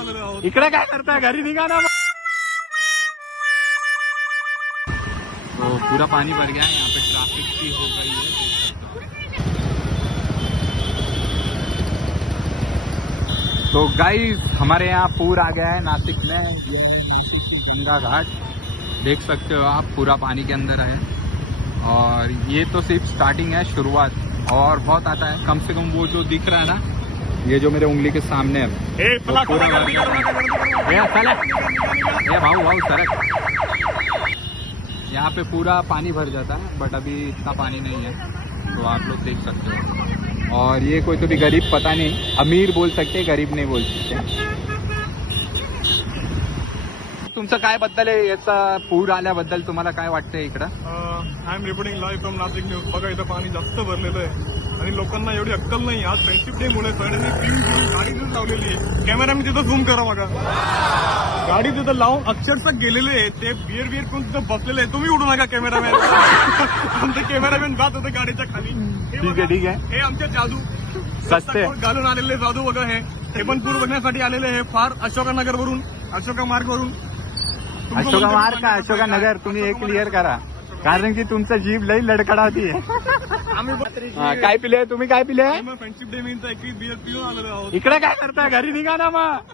इकडे काय करताय, घरी निघा ना. तो पूरा पानी भर गया है, यहाँ पे ट्रैफिक भी हो गई है. तो गाइस हमारे यहाँ पूर आ गया है नासिक में. गंगा घाट देख सकते हो आप, पूरा पानी के अंदर है. और ये तो सिर्फ स्टार्टिंग है, शुरुआत. और बहुत आता है, कम से कम वो जो दिख रहा है ना, ये जो मेरे उंगली के सामने है, वो पूरा भाऊ सड़क. यहाँ पे पूरा पानी भर जाता है, बट अभी इतना पानी नहीं है, तो आप लोग देख सकते हो. और ये कोई तो भी गरीब, पता नहीं, अमीर बोल सकते, गरीब नहीं बोल सकते. तुमचं काय बद्दल आहे, याचा पूर आल्याबद्दल तुम्हाला काय वाटतंय इकडं? I am reporting live from Nashik news. बघा इथं पाणी जास्त भरलेलं आहे आणि लोकांना एवढी अक्कल नाही. आज फ्रेंडशिप डे मुळे सगळ्यांनी गाडी तिथं लावलेली आहे. कॅमेरामॅन तिथं झूम करा बघा, गाडी तिथं लावून अक्षरशः गेलेले आहे. ते बिअर करून तिथं बसलेले आहे. तुम्ही उडू नका कॅमेरामॅन. आमचे कॅमेरामॅन जात होते गाडीच्या खाली. ठीक आहे. हे आमचे जादू सस्ते घालून आलेले जादू बघा. हे पण पूर बघण्यासाठी आलेले आहे फार अशोकानगर वरून, अशोका मार्ग वरून. अशोका मार्ग का अशोका नगर, तुम्ही हे क्लिअर करा, कारण की तुमचा जीभ लई लडखडावती आहे. आम्ही काय पिले तुम्ही, काय पिले? फ्रेंडशिप डे मीनचा 21 बिअर पिऊन आलेलो आहोत. इकडे काय करताय, घरी निघा ना मग.